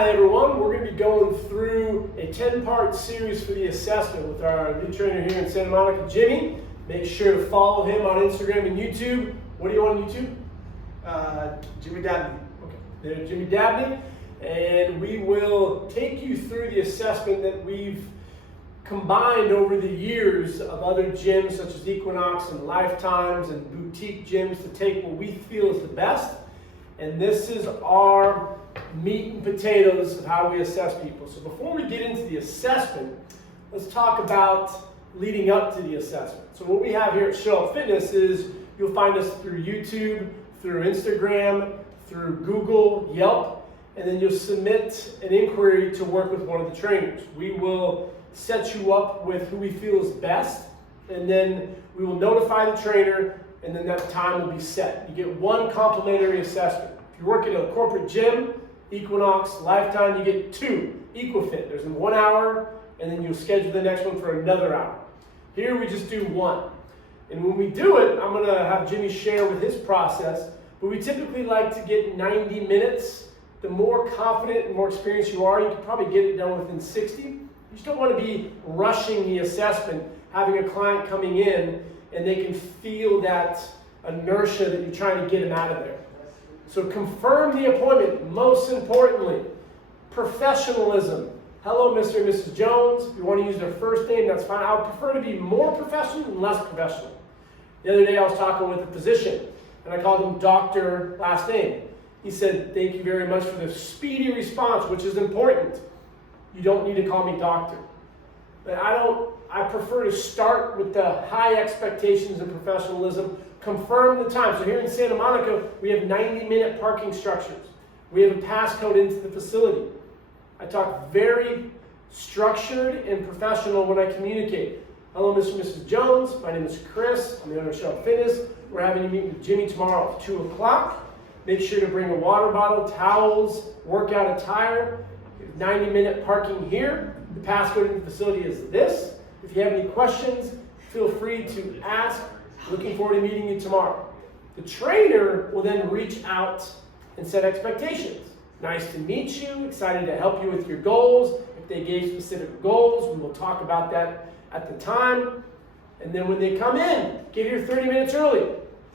Friday, everyone. We're going to be going through a 10-part series for the assessment with our new trainer here in Santa Monica, Jimmy. Make sure to follow him on Instagram and YouTube. What are you on YouTube? Jimmy Dabney. Okay, there's Jimmy Dabney. And we will take you through the assessment that we've combined over the years of other gyms such as Equinox and Lifetimes and boutique gyms to take what we feel is the best. And this is our meat and potatoes of how we assess people. So before we get into the assessment, let's talk about leading up to the assessment. So what we have here at Show Up Fitness is you'll find us through YouTube, through Instagram, through Google, Yelp, and then you'll submit an inquiry to work with one of the trainers. We will set you up with who we feel is best, and then we will notify the trainer, and then that time will be set. You get one complimentary assessment. If you work at a corporate gym, Equinox, Lifetime, you get two. EQFIT, there's 1 hour, and then you'll schedule the next one for another hour. Here we just do one. And when we do it, I'm gonna have Jimmy share with his process, but we typically like to get 90 minutes. The more confident and more experienced you are, you can probably get it done within 60. You just don't want to be rushing the assessment, having a client coming in and they can feel that inertia that you're trying to get them out of there. So confirm the appointment. Most importantly, professionalism. Hello, Mr. and Mrs. Jones. If you want to use their first name, that's fine. I would prefer to be more professional than less professional. The other day I was talking with a physician and I called him Dr. last name. He said, thank you very much for the speedy response, which is important. You don't need to call me doctor. But I prefer to start with the high expectations and professionalism, confirm the time. So here in Santa Monica, we have 90-minute parking structures. We have a passcode into the facility. I talk very structured and professional when I communicate. Hello, Mr. and Mrs. Jones. My name is Chris. I'm the owner of Show Up Fitness. We're having you meet with Jimmy tomorrow at 2 o'clock. Make sure to bring a water bottle, towels, workout attire. 90-minute parking here. The passcode in the facility is this. If you have any questions, feel free to ask. Looking forward to meeting you tomorrow. The trainer will then reach out and set expectations. Nice to meet you, excited to help you with your goals. If they gave specific goals, we will talk about that at the time. And then when they come in, get here 30 minutes early.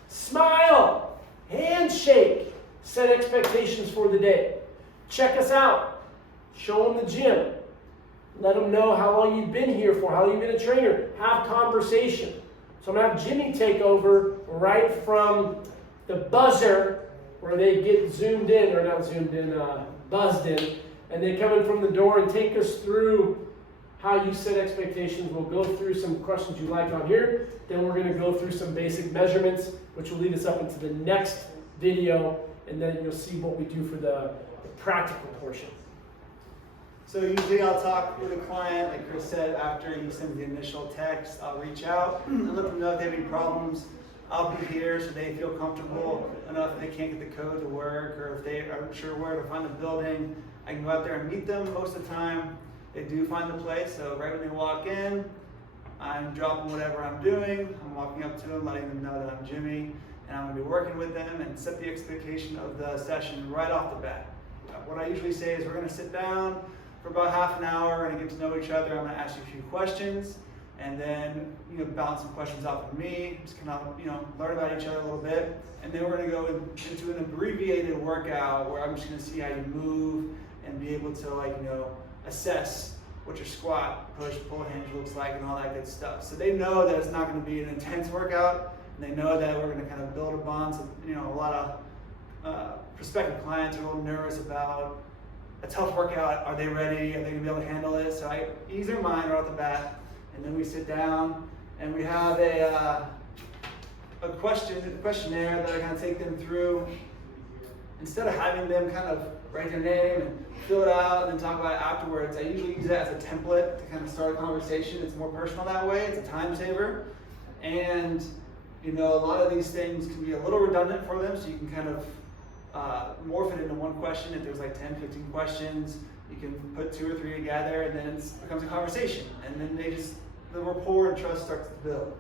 Smile, handshake, set expectations for the day. Check us out. Show them the gym. Let them know how long you've been here for, how long you've been a trainer. Have conversation. So I'm going to have Jimmy take over right from the buzzer where they get zoomed in, or not zoomed in, buzzed in, and they come in from the door and take us through how you set expectations. We'll go through some questions you like on here. Then we're going to go through some basic measurements, which will lead us up into the next video, and then you'll see what we do for the practical portion. So usually I'll talk with a client, like Chris said, after he sends the initial text, I'll reach out and let them know if they have any problems. I'll be here so they feel comfortable enough if they can't get the code to work, or if they aren't sure where to find the building. I can go out there and meet them. Most of the time they do find the place, so right when they walk in, I'm dropping whatever I'm doing. I'm walking up to them, letting them know that I'm Jimmy, and I'm going to be working with them and set the expectation of the session right off the bat. What I usually say is we're going to sit down for about half an hour, we're going to get to know each other. I'm going to ask you a few questions, and then bounce some questions off of me, just kind of learn about each other a little bit, and then we're going to go into an abbreviated workout where I'm just going to see how you move and be able to assess what your squat, push, pull hinge looks like and all that good stuff. So they know that it's not going to be an intense workout, and they know that we're going to kind of build a bond. So a lot of prospective clients are a little nervous about a tough workout. Are they ready? Are they going to be able to handle it? So I ease their mind right off the bat, and then we sit down and we have a questionnaire that I kind of take them through. Instead of having them kind of write their name and fill it out and then talk about it afterwards, I usually use that as a template to kind of start a conversation. It's more personal that way. It's a time saver. And a lot of these things can be a little redundant for them, so you can kind of morph it into one question. If there's like 10, 15 questions, you can put 2 or 3 together, and then it becomes a conversation. And then the rapport and trust starts to build.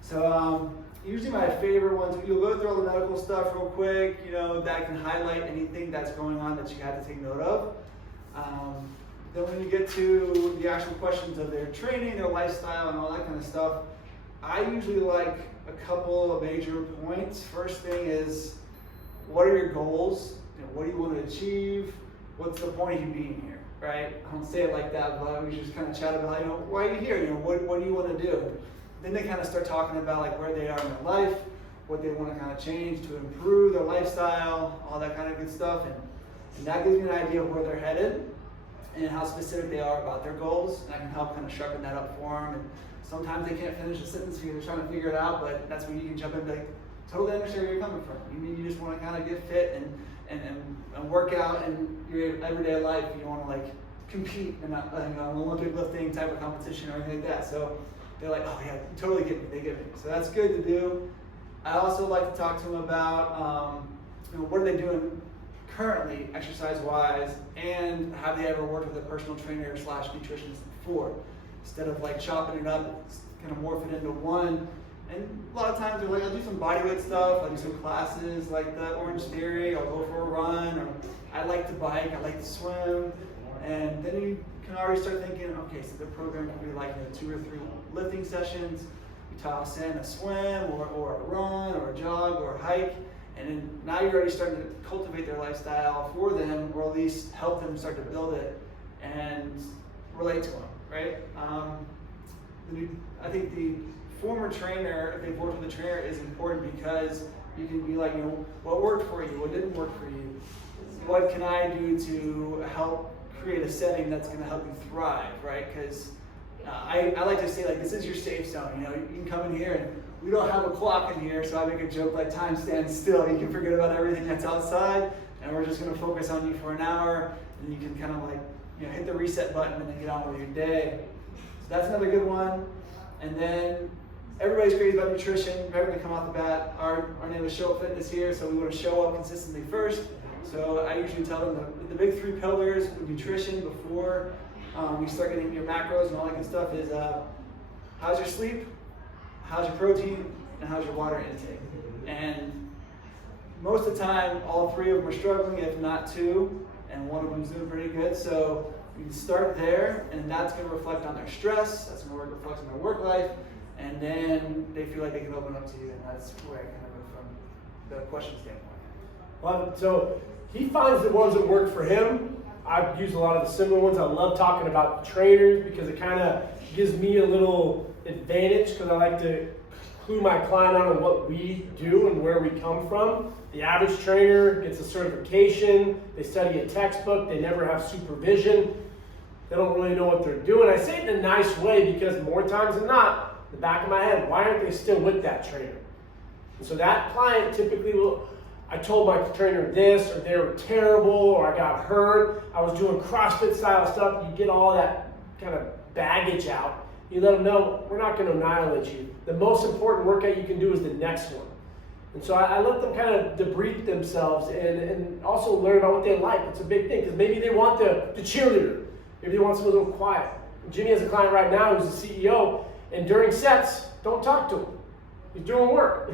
So usually my favorite ones, you'll go through all the medical stuff real quick, that can highlight anything that's going on that you have to take note of. Then when you get to the actual questions of their training, their lifestyle, and all that kind of stuff, I usually like a couple of major points. First thing is, what are your goals? What do you want to achieve? What's the point of you being here, right? I don't say it like that, but we just kind of chat about, why are you here? What do you want to do? Then they kind of start talking about like where they are in their life, what they want to kind of change to improve their lifestyle, all that kind of good stuff. And that gives me an idea of where they're headed and how specific they are about their goals. And I can help kind of sharpen that up for them. And sometimes they can't finish a sentence because they're trying to figure it out, but that's when you can jump in and be like, totally understand where you're coming from. You just want to kind of get fit and work out in your everyday life. You want to like compete in an Olympic lifting type of competition or anything like that. So they're like, oh yeah, you totally get me. They get me. So that's good to do. I also like to talk to them about what are they doing currently exercise-wise, and have they ever worked with a personal trainer / nutritionist before? Instead of like chopping it up, kind of morph it into one. And a lot of times they're like, I'll do some bodyweight stuff, I'll do some classes like the Orange Theory, I'll go for a run, or I like to bike, I like to swim. And then you can already start thinking, okay, so the program can be like 2 or 3 lifting sessions. You toss in a swim or a run or a jog or a hike. And then now you're already starting to cultivate their lifestyle for them, or at least help them start to build it and relate to them, right? I think the former trainer, if they've worked with a trainer, is important because you can be like, what worked for you? What didn't work for you? What can I do to help create a setting that's going to help you thrive, right? Because I like to say, like, this is your safe zone. You can come in here and we don't have a clock in here, so I make a joke like time stands still. You can forget about everything that's outside, and we're just going to focus on you for an hour, and you can kind of like hit the reset button and then get on with your day. So that's another good one. And then everybody's crazy about nutrition. Right when they come off the bat, our name is Show Up Fitness here, so we want to show up consistently first. So I usually tell them the big 3 pillars with nutrition before we start getting your macros and all that good stuff is how's your sleep, how's your protein, and how's your water intake. And most of the time, all 3 of them are struggling, if not 2, and one of them is doing pretty good. So we start there, and that's going to reflect on their stress, that's going to reflect on their work life, and then they feel like they can open up to you, and that's where I kind of go from the question standpoint. Well, so he finds the ones that work for him. I've used a lot of the similar ones. I love talking about the trainers because it kind of gives me a little advantage because I like to clue my client on what we do and where we come from. The average trainer gets a certification, they study a textbook, they never have supervision, they don't really know what they're doing. I say it in a nice way because more times than not, in the back of my head, why aren't they still with that trainer? And so that client typically will, I told my trainer this, or they were terrible, or I got hurt, I was doing CrossFit style stuff. You get all that kind of baggage out. You let them know, we're not going to annihilate you. The most important workout you can do is the next one. And so I let them kind of debrief themselves and also learn about what they like. It's a big thing, because maybe they want the cheerleader. Maybe they want someone a little quiet. Jimmy has a client right now who's the CEO, and during sets, don't talk to him. He's doing work.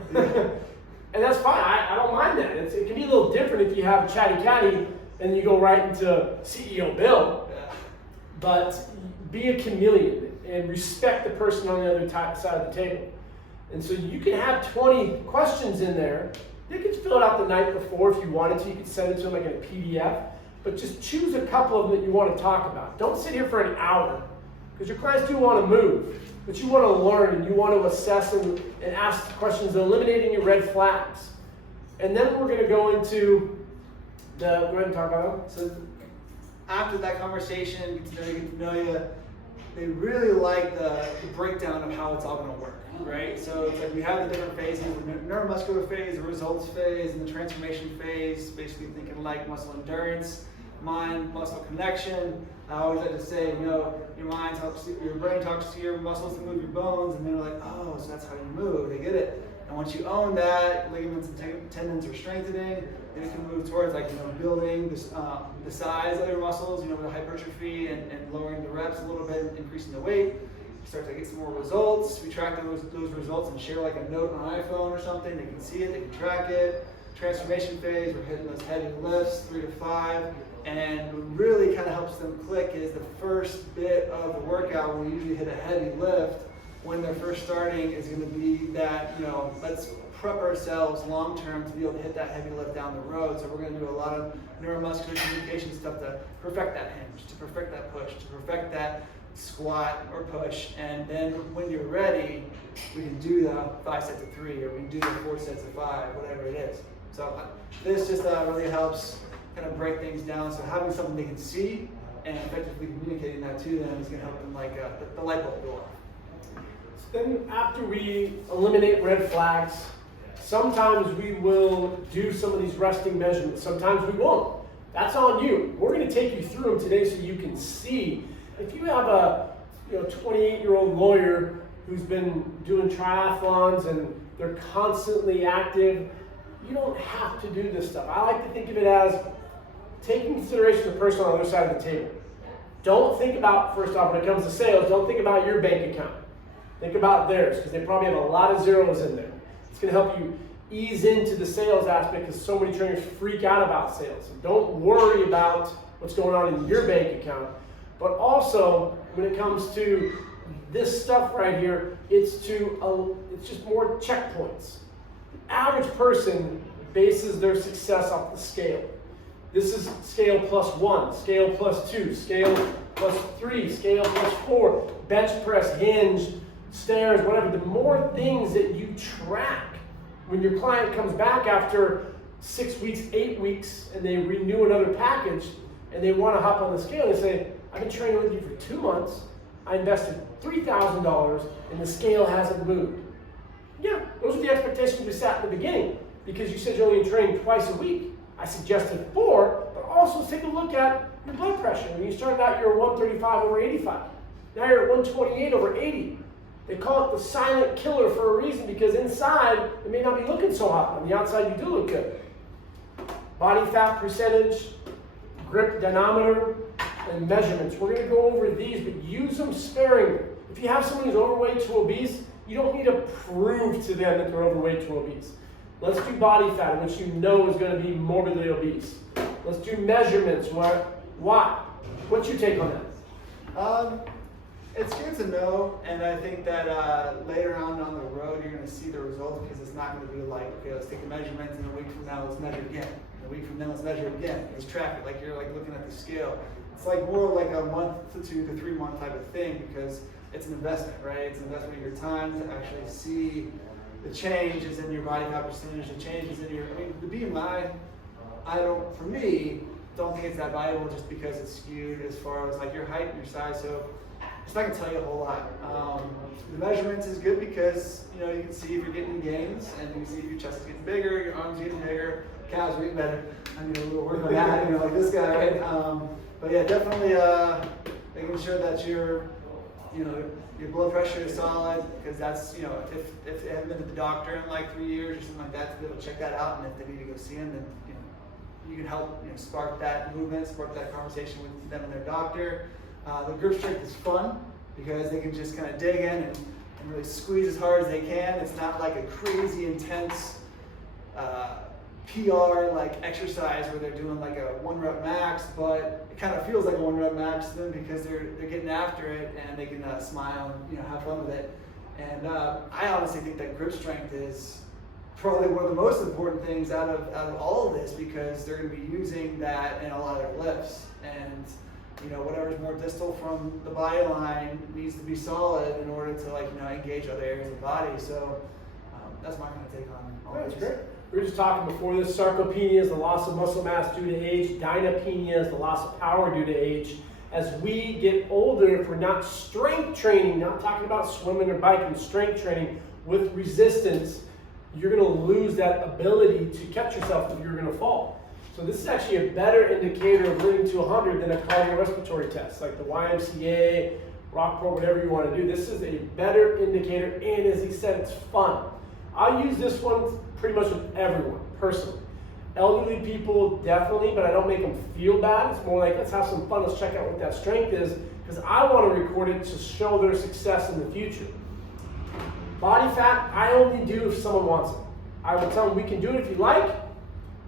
And that's fine, I don't mind that. It can be a little different if you have a chatty catty and you go right into CEO Bill. But be a chameleon and respect the person on the other side of the table. And so you can have 20 questions in there. You can fill it out the night before if you wanted to. You can send it to them like in a PDF. But just choose a couple of them that you want to talk about. Don't sit here for an hour, because your clients do want to move. But you want to learn and you want to assess and ask questions, eliminating your red flags. And then we're going to go into go ahead and talk about it. So after that conversation, get to know you, they really like the breakdown of how it's all going to work, right? So it's like we have the different phases, the neuromuscular phase, the results phase, and the transformation phase, basically thinking like muscle endurance, mind-muscle connection. I always like to say, your brain talks to your muscles to move your bones, and they're like, oh, so that's how you move. They get it. And once you own that, ligaments and tendons are strengthening. Then you can move towards building the size of your muscles, with the hypertrophy and lowering the reps a little bit, increasing the weight. You start to get some more results. We track those results and share like a note on an iPhone or something. They can see it, they can track it. Transformation phase, we're hitting those heavy lifts, 3 to 5. And what really kind of helps them click is the first bit of the workout when we usually hit a heavy lift when they're first starting is going to be that, let's prep ourselves long term to be able to hit that heavy lift down the road. So we're going to do a lot of neuromuscular communication stuff to perfect that hinge, to perfect that push, to perfect that squat or push. And then when you're ready, we can do the 5 sets of 3 or we can do the 4 sets of 5, whatever it is. So this just really helps kind of break things down. So having something they can see and effectively communicating that to them is going to help them like the light bulb go off. Then after we eliminate red flags, sometimes we will do some of these resting measurements, sometimes we won't. That's on you. We're going to take you through them today so you can see. If you have a 28-year-old lawyer who's been doing triathlons and they're constantly active, you don't have to do this stuff. I like to think of it as taking consideration of the person on the other side of the table. Don't think about, first off, when it comes to sales, don't think about your bank account. Think about theirs, because they probably have a lot of zeros in there. It's going to help you ease into the sales aspect because so many trainers freak out about sales. So don't worry about what's going on in your bank account. But also, when it comes to this stuff right here, it's just more checkpoints. The average person bases their success off the scale. This is scale +1, scale +2, scale +3, scale +4, bench press, hinge, stairs, whatever. The more things that you track, when your client comes back after 6 weeks, 8 weeks, and they renew another package, and they want to hop on the scale, they say, I've been training with you for 2 months, I invested $3,000, and the scale hasn't moved. Yeah, those are the expectations we set in the beginning, because you said you're only training twice a week. I suggested 4, but also take a look at your blood pressure. When you started out, you were 135/85. Now you're at 128/80. They call it the silent killer for a reason, because inside, it may not be looking so hot. On the outside, you do look good. Body fat percentage, grip dynamometer, and measurements. We're going to go over these, but use them sparingly. If you have someone who's overweight to obese, you don't need to prove to them that they're overweight to obese. Let's do body fat, which you know is going to be morbidly obese. Let's do measurements. Why? What's your take on that? It's good to know, and I think that later on down the road, you're going to see the results, because it's not going to be like, okay, let's take a measurement, and a week from now, let's measure again. And a week from now, let's measure again. Let's track it, like you're like looking at the scale. It's like more like a month to 2 to 3 month type of thing, because it's an investment, right? It's an investment of your time to actually see the changes in your body fat percentage, the changes in your, the BMI, for me, don't think it's that valuable just because it's skewed as far as like your height and your size, so it's not going to tell you a whole lot. The measurements is good because, you can see if you're getting gains, and you can see if your chest is getting bigger, your arms are getting bigger, calves are getting better. I need a little work on that, like this guy, right? But yeah, definitely making sure that your blood pressure is solid, because that's, if they haven't been to the doctor in like 3 years or something like that, to be able to check that out, and if they need to go see him, then you can help spark that movement, spark that conversation with them and their doctor. The grip strength is fun because they can just kind of dig in and really squeeze as hard as they can. It's not like a crazy intense PR like exercise where they're doing like a 1 rep max, but it kind of feels like a 1 rep max to them because they're getting after it, and they can smile and have fun with it. And I honestly think that grip strength is probably one of the most important things out of all of this, because they're going to be using that in a lot of their lifts, and whatever's more distal from the body line needs to be solid in order to engage other areas of the body. So that's my kind of take on all That's this. great. We were just talking before this. Sarcopenia is the loss of muscle mass due to age. Dynapenia is the loss of power due to age. As we get older, if we're not strength training, not talking about swimming or biking, strength training with resistance, you're going to lose that ability to catch yourself if you're going to fall. So this is actually a better indicator of living to 100 than a cardiorespiratory test, like the YMCA, Rockport, whatever you want to do. This is a better indicator, and as he said, it's fun. I use this one pretty much with everyone, personally. Elderly people, definitely, but I don't make them feel bad. It's more like, let's have some fun, let's check out what that strength is, because I want to record it to show their success in the future. Body fat, I only do if someone wants it. I will tell them, we can do it if you like,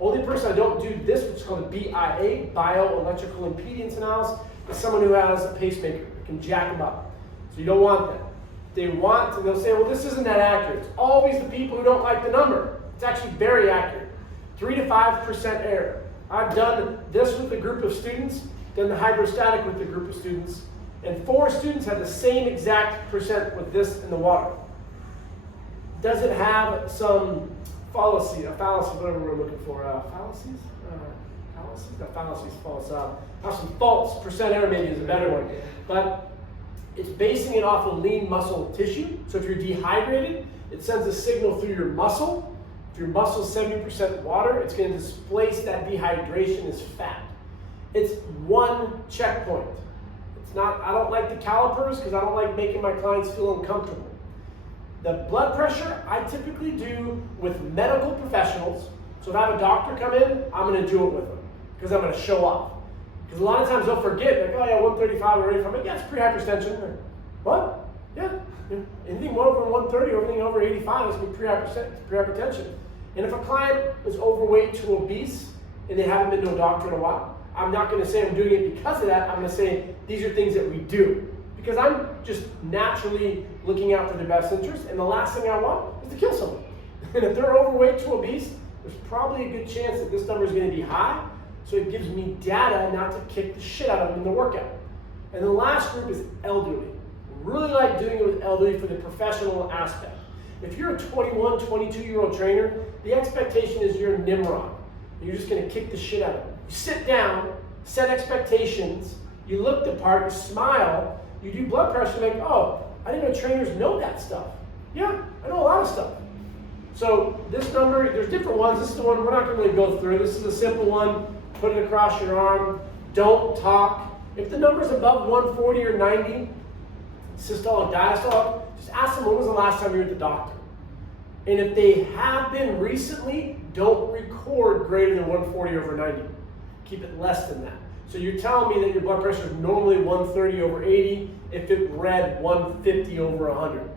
Only person I don't do this, which is called a BIA, bioelectrical impedance analysis, is someone who has a pacemaker that can jack them up. So you don't want that. They'll say, well, this isn't that accurate. It's always the people who don't like the number. It's actually very accurate. 3 to 5% error. I've done this with a group of students, done the hydrostatic with a group of students, and 4 students had the same exact percent with this in the water. Does it have some fallacy, whatever we're looking for, fallacies? Have some false percent error maybe is a better one. But it's basing it off of lean muscle tissue. So if you're dehydrated, it sends a signal through your muscle. If your muscle is 70% water, it's going to displace that dehydration as fat. It's one checkpoint. It's not, I don't like the calipers because I don't like making my clients feel uncomfortable. The blood pressure I typically do with medical professionals. So if I have a doctor come in, I'm going to do it with them because I'm going to show off. Because a lot of times they'll forget, like, oh yeah, 135 or 85. Like, yeah, it's pre-hypertension. Like, what? Yeah. Anything more over 130 or anything over 85 is pre-hypertension. And if a client is overweight to obese and they haven't been to a doctor in a while, I'm not going to say I'm doing it because of that. I'm going to say these are things that we do. Because I'm just naturally looking out for their best interest, and the last thing I want is to kill someone. And if they're overweight to obese, there's probably a good chance that this number is going to be high, so it gives me data not to kick the shit out of them in the workout. And the last group is elderly. Really like doing it with elderly for the professional aspect. If you're a 21, 22-year-old trainer, the expectation is you're a Nimrod. You're just going to kick the shit out of them. You sit down, set expectations, you look the part, you smile, you do blood pressure, like, oh, I didn't know trainers know that stuff. Yeah, I know a lot of stuff. So this number, there's different ones. This is the one we're not going to really go through. This is a simple one. Put it across your arm. Don't talk. If the number's above 140 or 90, systolic, diastolic, just ask them when was the last time you were at the doctor. And if they have been recently, don't record greater than 140 over 90. Keep it less than that. So you're telling me that your blood pressure is normally 130 over 80 if it read 150 over 100.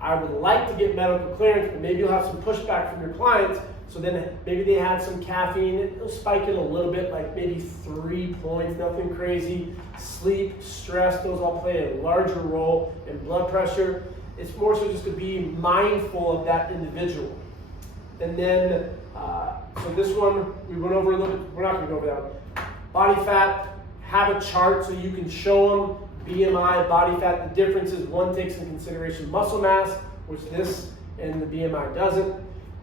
I would like to get medical clearance, but maybe you'll have some pushback from your clients. So then maybe they had some caffeine. It'll spike it a little bit, like maybe 3 points, nothing crazy. Sleep, stress, those all play a larger role in blood pressure. It's more so just to be mindful of that individual. And then, so this one, we went over a little bit. We're not going to go over that one. Body fat, have a chart so you can show them BMI, body fat. The difference is one takes into consideration muscle mass, which this and the BMI doesn't.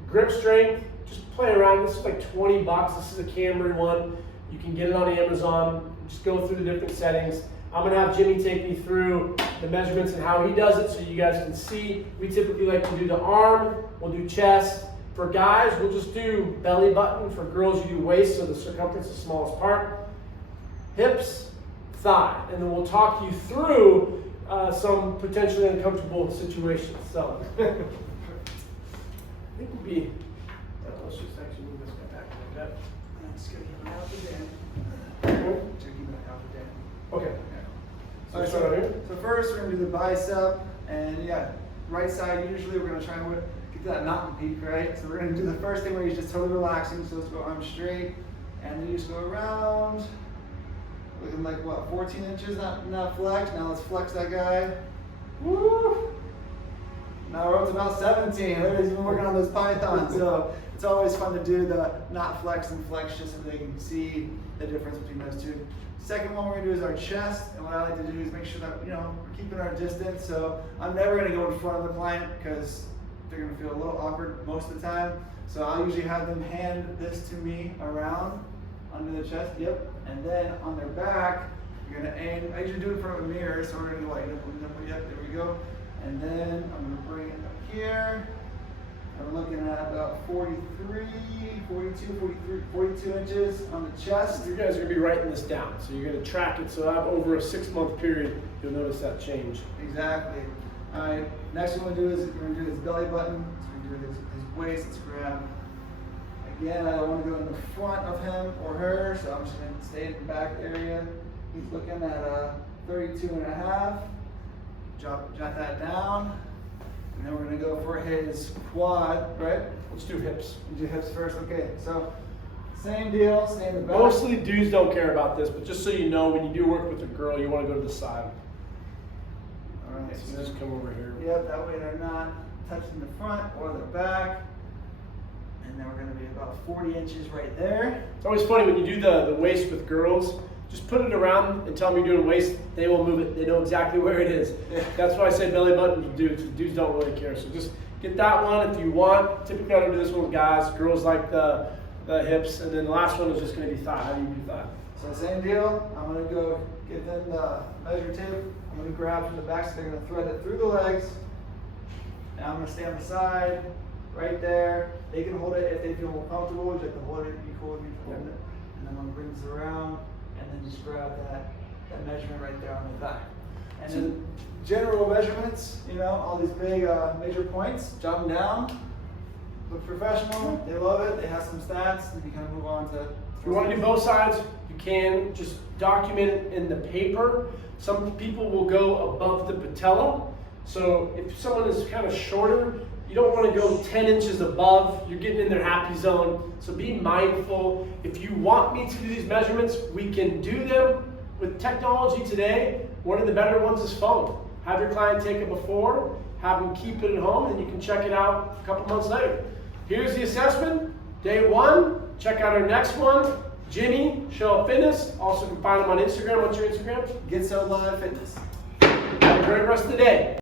Grip strength, just play around. This is like 20 bucks. This is a Camry one. You can get it on Amazon. Just go through the different settings. I'm going to have Jimmy take me through the measurements and how he does it so you guys can see. We typically like to do the arm, we'll do chest. For guys, we'll just do belly button. For girls, you do waist, so the circumference is the smallest part. Hips, thigh. And then we'll talk you through some potentially uncomfortable situations. So, I think we'll be, let's just actually move this guy back like that. Let's get it out the day. Okay. All right, so first we're going to do the bicep, and yeah, right side, usually we're going to try and get to that mountain peak, right? So we're going to do the first thing where you're just totally relaxing, so let's go arms straight, and then you just go around, looking like what, 14 inches, not flex. Now let's flex that guy. Woo! Now we're up to about 17. Larry's been working on those pythons, so it's always fun to do the not flex and flex just so they can see the difference between those two. Second one we're going to do is our chest, and what I like to do is make sure that, we're keeping our distance. So I'm never going to go in front of the client because they're going to feel a little awkward most of the time. So I'll usually have them hand this to me around under the chest, yep. And then on their back, you're going to aim. I usually do it in front of a mirror, so we're going to go like, yep, there we go. And then I'm going to bring it up here. I'm looking at about 42 inches on the chest. You guys are going to be writing this down, so you're going to track it. So over a 6-month period, you'll notice that change. Exactly. All right. Next one we're going to do his belly button. So we're going to do his waist. Let's grab. Again, I don't want to go in the front of him or her, so I'm just going to stay in the back area. He's looking at 32.5. Jot that down. And then we're gonna go for his quad, right? Let's do hips. You do hips first, okay. So same deal, stay in the back. Mostly dudes don't care about this, but just so you know, when you do work with a girl, you want to go to the side. All right, So just come over here. Yep, that way they're not touching the front or the back. And then we're gonna be about 40 inches right there. It's always funny when you do the waist with girls, just put it around and tell them you're doing waist, they will move it. They know exactly where it is. That's why I say belly button to dudes. Dudes don't really care. So just get that one if you want. Typically I don't do this one with guys. Girls like the hips. And then the last one is just going to be thigh. How do you do thigh? So same deal, I'm gonna go give them the measure tape. I'm gonna grab from the back, so they're gonna thread it through the legs. And I'm gonna stay on the side, right there. They can hold it if they feel more comfortable. Would you like to hold it? Be cool with me holding it. And then I'm gonna bring this around, and then just grab that measurement right there on the thigh. And then general measurements, you know, all these big major points, jot them down. Look professional, they love it, they have some stats, and you kind of move on to. If you want to do both sides, you can. Just document it in the paper. Some people will go above the patella. So if someone is kind of shorter, you don't want to go 10 inches above. You're getting in their happy zone. So be mindful. If you want me to do these measurements, we can do them. With technology today, one of the better ones is phone. Have your client take it before, have them keep it at home, and you can check it out a couple months later. Here's the assessment, day 1. Check out our next one, Jimmy, Show Up Fitness. Also can find him on Instagram. What's your Instagram? Get So Live Fitness. Have a great rest of the day.